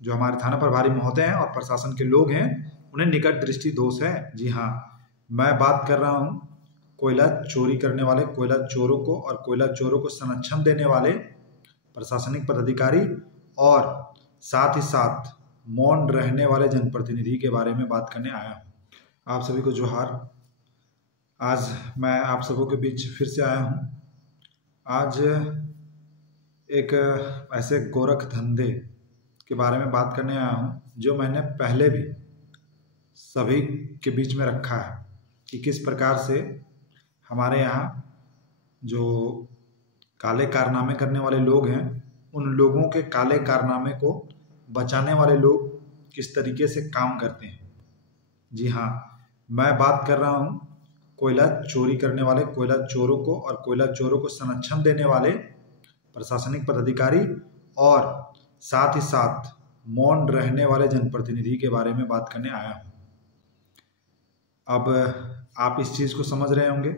जो हमारे थाना प्रभारी महोदय हैं और प्रशासन के लोग हैं उन्हें निकट दृष्टि दोष है। जी हाँ, मैं बात कर रहा हूँ कोयला चोरी करने वाले, कोयला चोरों को और कोयला चोरों को संरक्षण देने वाले प्रशासनिक पदाधिकारी और साथ ही साथ मौन रहने वाले जनप्रतिनिधि के बारे में बात करने आया हूँ। आप सभी को जोहार। आज मैं आप सबों के बीच फिर से आया हूँ। आज एक ऐसे गोरख धंधे के बारे में बात करने आया हूँ जो मैंने पहले भी सभी के बीच में रखा है कि किस प्रकार से हमारे यहाँ जो काले कारनामे करने वाले लोग हैं उन लोगों के काले कारनामे को बचाने वाले लोग किस तरीके से काम करते हैं। जी हाँ, मैं बात कर रहा हूँ कोयला चोरी करने वाले, कोयला चोरों को और कोयला चोरों को संरक्षण देने वाले प्रशासनिक पदाधिकारी और साथ ही साथ मौन रहने वाले जनप्रतिनिधि के बारे में बात करने आया हूँ। अब आप इस चीज़ को समझ रहे होंगे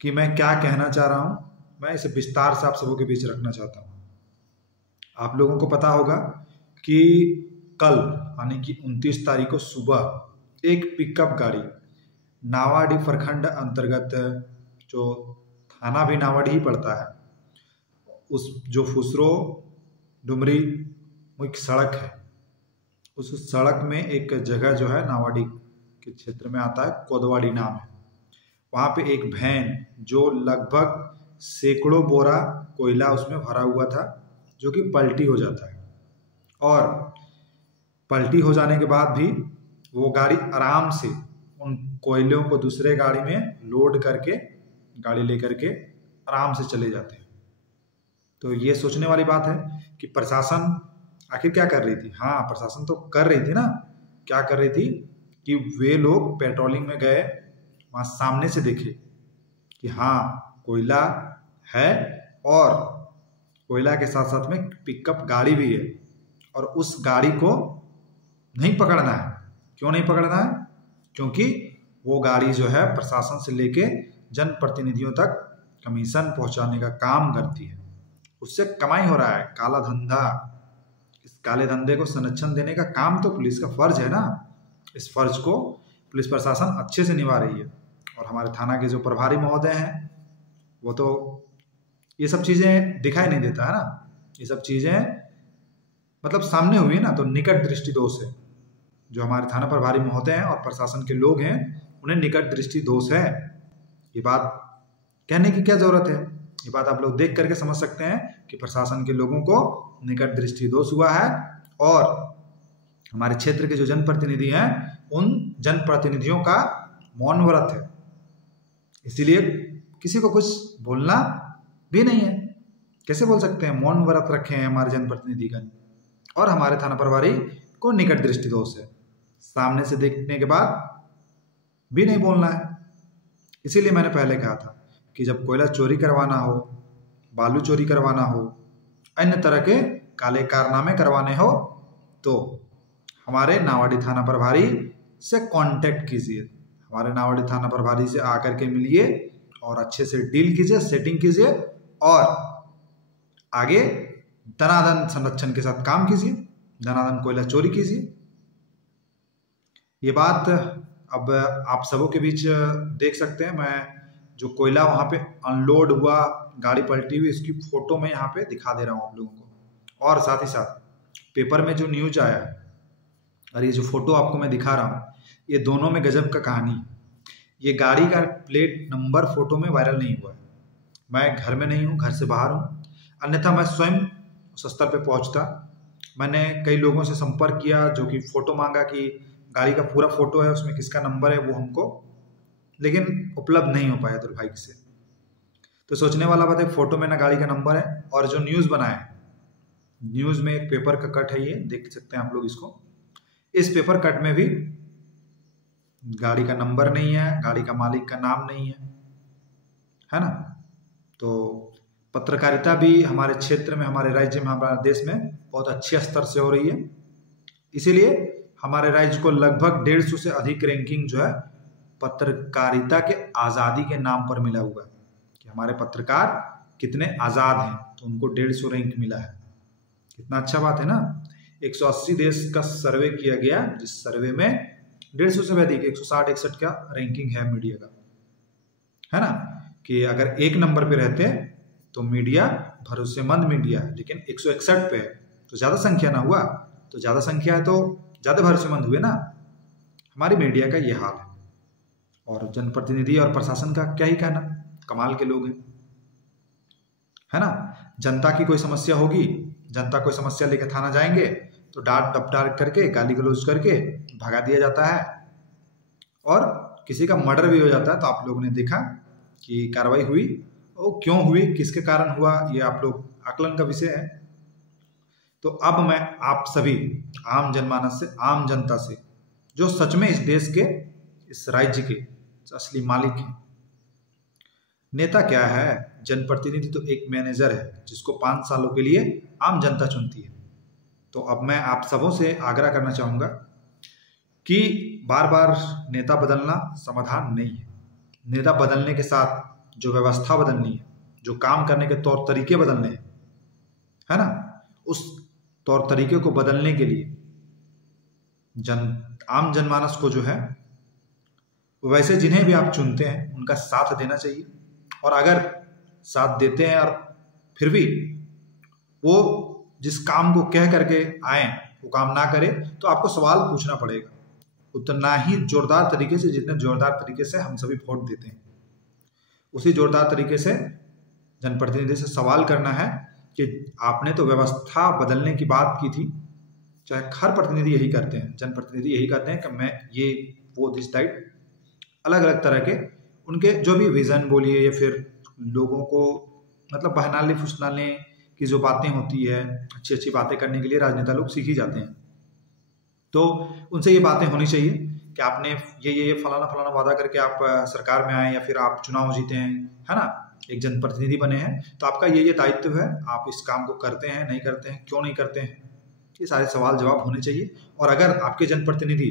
कि मैं क्या कहना चाह रहा हूँ। मैं इसे विस्तार से आप सबों के बीच रखना चाहता हूँ। आप लोगों को पता होगा कि कल यानी कि 29 तारीख को सुबह एक पिकअप गाड़ी नावाडीह प्रखंड अंतर्गत, जो थाना भी नावाडीह ही पड़ता है, उस जो फुसरो डुमरी मुख्य सड़क है, उस सड़क में एक जगह जो है नावाडीह के क्षेत्र में आता है, कोदवाड़ी नाम है। वहाँ पे एक वैन जो लगभग सैकड़ों बोरा कोयला उसमें भरा हुआ था जो कि पलटी हो जाता है, और पलटी हो जाने के बाद भी वो गाड़ी आराम से उन कोयलों को दूसरे गाड़ी में लोड करके गाड़ी लेकर के आराम से चले जाते हैं। तो ये सोचने वाली बात है कि प्रशासन आखिर क्या कर रही थी। हाँ, प्रशासन तो कर रही थी ना, क्या कर रही थी कि वे लोग पेट्रोलिंग में गए, वहाँ सामने से देखे कि हाँ कोयला है और कोयला के साथ साथ में पिकअप गाड़ी भी है, और उस गाड़ी को नहीं पकड़ना है। क्यों नहीं पकड़ना है? क्योंकि वो गाड़ी जो है प्रशासन से लेके जनप्रतिनिधियों तक कमीशन पहुंचाने का काम करती है, उससे कमाई हो रहा है, काला धंधा। इस काले धंधे को संरक्षण देने का काम तो पुलिस का फर्ज है ना। इस फर्ज को पुलिस प्रशासन अच्छे से निभा रही है, और हमारे थाना के जो प्रभारी महोदय हैं वो तो ये सब चीज़ें दिखाई नहीं देता है ना। ये सब चीज़ें मतलब सामने हुई ना, तो निकट दृष्टि दोष है। जो हमारे थाना प्रभारी महोदय हैं और प्रशासन के लोग हैं उन्हें निकट दृष्टि दोष है। ये बात कहने की क्या जरूरत है, ये बात आप लोग देख करके समझ सकते हैं कि प्रशासन के लोगों को निकट दृष्टि दोष हुआ है, और हमारे क्षेत्र के जो जनप्रतिनिधि हैं उन जनप्रतिनिधियों का मौन व्रत है। इसीलिए किसी को कुछ बोलना भी नहीं है। कैसे बोल सकते हैं? मौन व्रत रखे हैं हमारे जनप्रतिनिधिगण, और हमारे थाना प्रभारी को निकट दृष्टि दोष है। सामने से देखने के बाद भी नहीं बोलना है। इसीलिए मैंने पहले कहा था कि जब कोयला चोरी करवाना हो, बालू चोरी करवाना हो, अन्य तरह के काले कारनामे करवाने हो, तो हमारे नावाडीह थाना प्रभारी से कांटेक्ट कीजिए। हमारे नावाडीह थाना प्रभारी से आकर के मिलिए और अच्छे से डील कीजिए, सेटिंग कीजिए, और आगे धनाधन संरक्षण के साथ काम कीजिए, धनाधन कोयला चोरी कीजिए। ये बात अब आप सबों के बीच देख सकते हैं। मैं जो कोयला वहाँ पे अनलोड हुआ, गाड़ी पलटी हुई, इसकी फोटो में यहाँ पे दिखा दे रहा हूँ आप लोगों को, और साथ ही साथ पेपर में जो न्यूज आया है और ये जो फोटो आपको मैं दिखा रहा हूँ, ये दोनों में गजब का कहानी है। ये गाड़ी का प्लेट नंबर फोटो में वायरल नहीं हुआ है। मैं घर में नहीं हूँ, घर से बाहर हूँ, अन्यथा मैं स्वयं उस स्तर पे पहुँचता। मैंने कई लोगों से संपर्क किया जो कि फ़ोटो मांगा कि गाड़ी का पूरा फ़ोटो है, उसमें किसका नंबर है वो हमको, लेकिन उपलब्ध नहीं हो पाया दुर्भाग्य से। तो सोचने वाला बात है, फ़ोटो में ना गाड़ी का नंबर है, और जो न्यूज़ बनाया है, न्यूज़ में एक पेपर का कट है, ये देख सकते हैं आप लोग इसको। इस पेपर कट में भी गाड़ी का नंबर नहीं है, गाड़ी का मालिक का नाम नहीं है ना। तो पत्रकारिता भी हमारे क्षेत्र में, हमारे राज्य में, हमारे देश में बहुत अच्छे स्तर से हो रही है। इसीलिए हमारे राज्य को लगभग 150 से अधिक रैंकिंग जो है पत्रकारिता के आज़ादी के नाम पर मिला हुआ है, कि हमारे पत्रकार कितने आज़ाद हैं, तो उनको 150 रैंक मिला है। कितना अच्छा बात है ना। 180 देश का सर्वे किया गया, जिस सर्वे में 150 से भी अधिक 160-161 का रैंकिंग है मीडिया का, है ना, कि अगर 1 नंबर पे रहते हैं तो मीडिया भरोसेमंद मीडिया है, लेकिन 161 पे है तो ज़्यादा संख्या ना हुआ, तो ज़्यादा संख्या है तो ज़्यादा भरोसेमंद हुए ना। हमारी मीडिया का ये हाल है। और जनप्रतिनिधि और प्रशासन का क्या ही कहना, कमाल के लोग हैं, है ना। जनता की कोई समस्या होगी, जनता कोई समस्या लेकर थाना जाएंगे तो डांट डपटार करके गाली गलौज करके भगा दिया जाता है, और किसी का मर्डर भी हो जाता है तो आप लोगों ने देखा कि कार्रवाई हुई, वो क्यों हुई, किसके कारण हुआ, ये आप लोग आकलन का विषय है। तो अब मैं आप सभी आम जनमानस से, आम जनता से, जो सच में इस देश के, इस राज्य के असली मालिक हैं, नेता क्या है, जनप्रतिनिधि तो एक मैनेजर है जिसको 5 सालों के लिए आम जनता चुनती है। तो अब मैं आप सबों से आग्रह करना चाहूँगा कि बार बार नेता बदलना समाधान नहीं है। नेता बदलने के साथ जो व्यवस्था बदलनी है, जो काम करने के तौर तरीके बदलने हैं, है ना, उस तौर तरीके को बदलने के लिए आम जनमानस को जो है, वैसे जिन्हें भी आप चुनते हैं उनका साथ देना चाहिए। और अगर साथ देते हैं और फिर भी वो जिस काम को कह करके आए वो काम ना करे, तो आपको सवाल पूछना पड़ेगा उतना ही जोरदार तरीके से, जितने जोरदार तरीके से हम सभी वोट देते हैं, उसी जोरदार तरीके से जनप्रतिनिधि से सवाल करना है कि आपने तो व्यवस्था बदलने की बात की थी। चाहे हर प्रतिनिधि यही करते हैं, जनप्रतिनिधि यही करते हैं कि मैं ये वो दिस दैट, अलग अलग तरह के उनके जो भी विजन बोलिए या फिर लोगों को मतलब बहनाने फुसलाने की जो बातें होती है, अच्छी अच्छी बातें करने के लिए राजनेता लोग सीख ही जाते हैं। तो उनसे ये बातें होनी चाहिए कि आपने ये फलाना फलाना वादा करके आप सरकार में आए या फिर आप चुनाव जीते हैं, है ना, एक जनप्रतिनिधि बने हैं, तो आपका ये दायित्व है, आप इस काम को करते हैं, नहीं करते हैं, क्यों नहीं करते हैं, ये सारे सवाल जवाब होने चाहिए। और अगर आपके जनप्रतिनिधि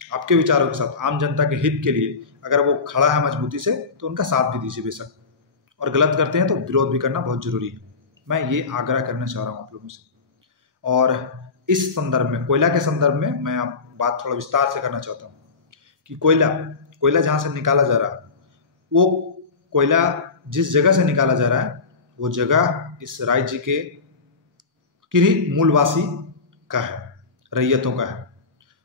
आपके विचारों के साथ, आम जनता के हित के लिए अगर वो खड़ा है मजबूती से, तो उनका साथ भी दीजिए बेशक, और गलत करते हैं तो विरोध भी करना बहुत जरूरी है। मैं ये आग्रह करना चाह रहा हूँ आप लोगों से। और इस संदर्भ में, कोयला के संदर्भ में मैं आप बात थोड़ा विस्तार से करना चाहता हूँ कि कोयला जहाँ से निकाला जा रहा है, वो कोयला जिस जगह से निकाला जा रहा है वो जगह इस राज्य के मूलवासी का है, रैयतों का है।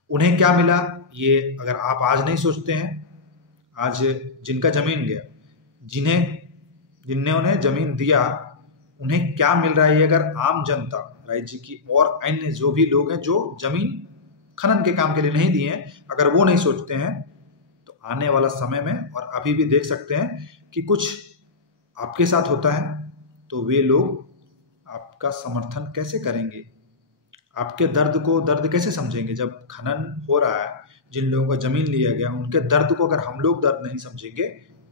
उन्हें क्या मिला, ये अगर आप आज नहीं सोचते हैं, आज जिनका जमीन गया, जिन्होंने जमीन दिया, उन्हें क्या मिल रहा है, ये अगर आम जनता, राज्य की और अन्य जो भी लोग हैं जो जमीन खनन के काम के लिए नहीं दिए हैं, अगर वो नहीं सोचते हैं, तो आने वाला समय में, और अभी भी देख सकते हैं कि कुछ आपके साथ होता है, तो वे लोग आपका समर्थन कैसे करेंगे, आपके दर्द कैसे समझेंगे। जब खनन हो रहा है, जिन लोगों का जमीन लिया गया, उनके दर्द को अगर हम लोग दर्द नहीं समझेंगे,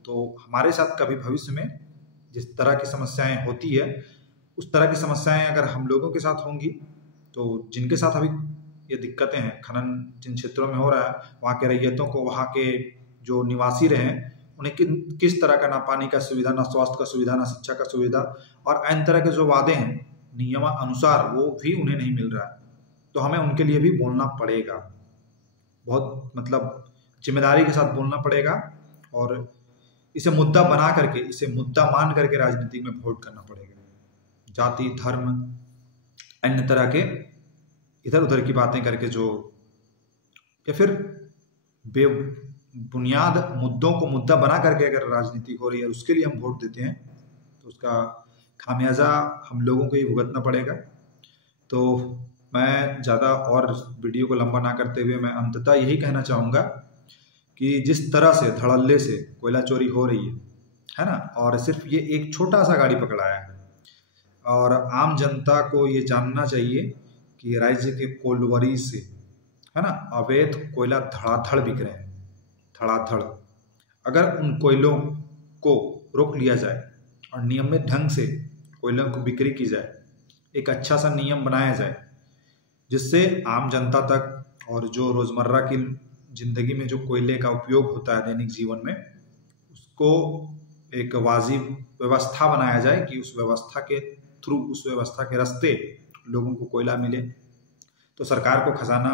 तो हमारे साथ कभी भविष्य में जिस तरह की समस्याएं होती है, उस तरह की समस्याएं अगर हम लोगों के साथ होंगी, तो जिनके साथ अभी ये दिक्कतें हैं, खनन जिन क्षेत्रों में हो रहा है, वहाँ के रैयतों को, वहाँ के जो निवासी रहे, उन्हें किस तरह का ना पानी का सुविधा, ना स्वास्थ्य का सुविधा, ना शिक्षा का सुविधा, और अन्य तरह के जो वादे हैं नियम अनुसार, वो भी उन्हें नहीं मिल रहा है। तो हमें उनके लिए भी बोलना पड़ेगा, बहुत मतलब जिम्मेदारी के साथ बोलना पड़ेगा, और इसे मुद्दा बना करके, इसे मुद्दा मान करके राजनीति में वोट करना पड़ेगा। जाति, धर्म, अन्य तरह के इधर उधर की बातें करके जो, या फिर बेबुनियाद मुद्दों को मुद्दा बना करके अगर राजनीति हो रही है, उसके लिए हम वोट देते हैं, तो उसका खामियाजा हम लोगों को ही भुगतना पड़ेगा। तो मैं ज़्यादा और वीडियो को लंबा ना करते हुए मैं अंततः यही कहना चाहूँगा कि जिस तरह से धड़ल्ले से कोयला चोरी हो रही है ना, और सिर्फ ये एक छोटा सा गाड़ी पकड़ाया है, और आम जनता को ये जानना चाहिए कि राज्य के कोलवरी से, है ना, अवैध कोयला धड़ाधड़ बिक रहे हैं, धड़ाधड़। अगर उन कोयलों को रोक लिया जाए और नियमित ढंग से कोयलों को बिक्री की जाए, एक अच्छा सा नियम बनाया जाए, जिससे आम जनता तक और जो रोज़मर्रा की जिंदगी में जो कोयले का उपयोग होता है दैनिक जीवन में, उसको एक वाजिब व्यवस्था बनाया जाए कि उस व्यवस्था के थ्रू, उस व्यवस्था के रास्ते लोगों को कोयला मिले, तो सरकार को खजाना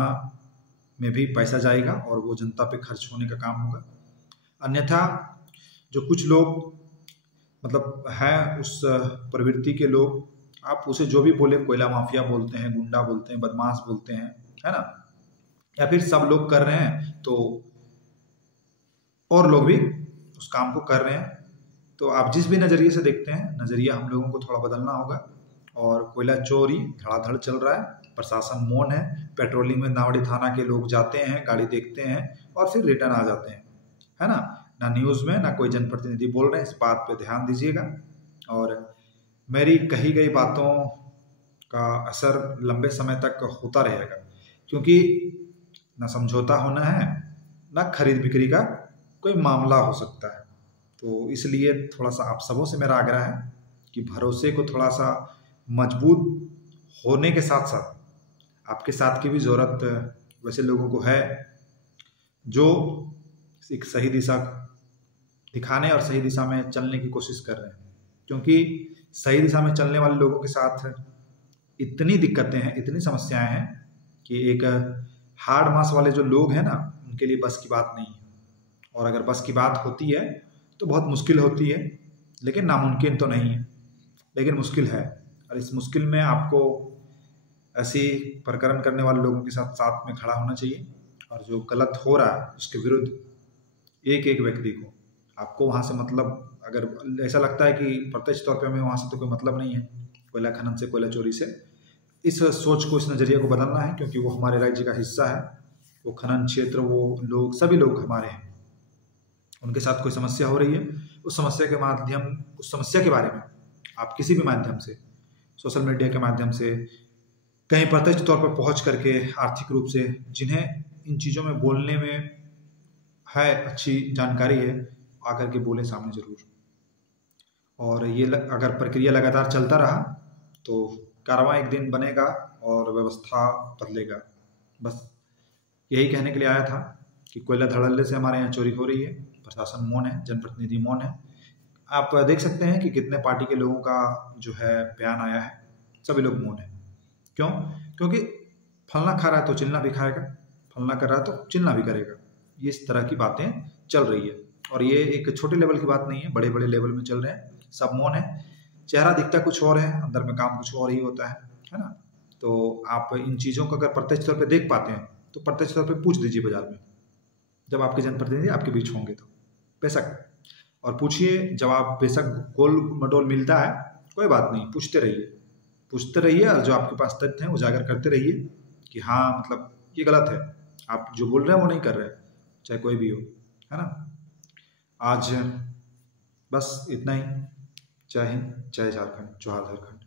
में भी पैसा जाएगा और वो जनता पे खर्च होने का काम होगा। अन्यथा जो कुछ लोग मतलब है उस प्रवृत्ति के लोग, आप उसे जो भी बोले, कोयला माफिया बोलते हैं, गुंडा बोलते हैं, बदमाश बोलते हैं, है ना, या फिर सब लोग कर रहे हैं तो और लोग भी उस काम को कर रहे हैं। तो आप जिस भी नज़रिए से देखते हैं, नज़रिया हम लोगों को थोड़ा बदलना होगा। और कोयला चोरी धड़ाधड़ चल रहा है, प्रशासन मौन है। पेट्रोलिंग में नावड़ी थाना के लोग जाते हैं, गाड़ी देखते हैं और फिर रिटर्न आ जाते हैं, है ना। ना न्यूज़ में ना कोई जनप्रतिनिधि बोल रहे हैं। इस बात पे ध्यान दीजिएगा। और मेरी कही गई बातों का असर लंबे समय तक होता रहेगा, क्योंकि ना समझौता होना है, ना खरीद बिक्री का कोई मामला हो सकता है। तो इसलिए थोड़ा सा आप सबों से मेरा आग्रह है कि भरोसे को थोड़ा सा मजबूत होने के साथ साथ आपके साथ की भी ज़रूरत वैसे लोगों को है जो एक सही दिशा दिखाने और सही दिशा में चलने की कोशिश कर रहे हैं। क्योंकि सही दिशा में चलने वाले लोगों के साथ इतनी दिक्कतें हैं, इतनी समस्याएं हैं कि एक हार्ड मास वाले जो लोग हैं ना, उनके लिए बस की बात नहीं है। और अगर बस की बात होती है तो बहुत मुश्किल होती है, लेकिन नामुमकिन तो नहीं है, लेकिन मुश्किल है। और इस मुश्किल में आपको ऐसी प्रकरण करने वाले लोगों के साथ साथ में खड़ा होना चाहिए। और जो गलत हो रहा है उसके विरुद्ध एक एक व्यक्ति को, आपको वहाँ से मतलब, अगर ऐसा लगता है कि प्रत्यक्ष तौर पे हमें वहाँ से तो कोई मतलब नहीं है, कोयला खनन से, कोयला चोरी से, इस सोच को, इस नज़रिए को बदलना है। क्योंकि वो हमारे राज्य का हिस्सा है, वो खनन क्षेत्र, वो लोग, सभी लोग हमारे हैं। उनके साथ कोई समस्या हो रही है, उस समस्या के माध्यम, उस समस्या के बारे में आप किसी भी माध्यम से, सोशल मीडिया के माध्यम से, कहीं प्रत्यक्ष तौर पर पहुंच करके, आर्थिक रूप से, जिन्हें इन चीज़ों में बोलने में है अच्छी जानकारी है, आकर के बोले सामने ज़रूर। और ये अगर प्रक्रिया लगातार चलता रहा तो कारवां एक दिन बनेगा और व्यवस्था बदलेगा। बस यही कहने के लिए आया था कि कोयला धड़ल्ले से हमारे यहाँ चोरी हो रही है, प्रशासन मौन है, जनप्रतिनिधि मौन है। आप देख सकते हैं कि कितने पार्टी के लोगों का जो है बयान आया है, सभी लोग मौन है। क्यों? क्योंकि फलना खा रहा है तो चिलना भी खाएगा, फलना कर रहा है तो चिलना भी करेगा। ये इस तरह की बातें चल रही है। और ये एक छोटे लेवल की बात नहीं है, बड़े बड़े लेवल में चल रहे हैं। सब मौन है, चेहरा दिखता कुछ और है, अंदर में काम कुछ और ही होता है ना। तो आप इन चीज़ों को अगर प्रत्यक्ष तौर पे देख पाते हैं तो प्रत्यक्ष तौर पे पूछ दीजिए बाजार में, जब आपके जनप्रतिनिधि आपके बीच होंगे तो बेशक, और पूछिए। जवाब बेशक गोल मटोल मिलता है, कोई बात नहीं, पूछते रहिए और जो आपके पास तथ्य हैं उजागर करते रहिए कि हाँ, मतलब ये गलत है, आप जो बोल रहे हैं वो नहीं कर रहे, चाहे कोई भी हो, है ना। आज बस इतना ही। जय हिंद, जय झारखंड, जोहार झारखंड।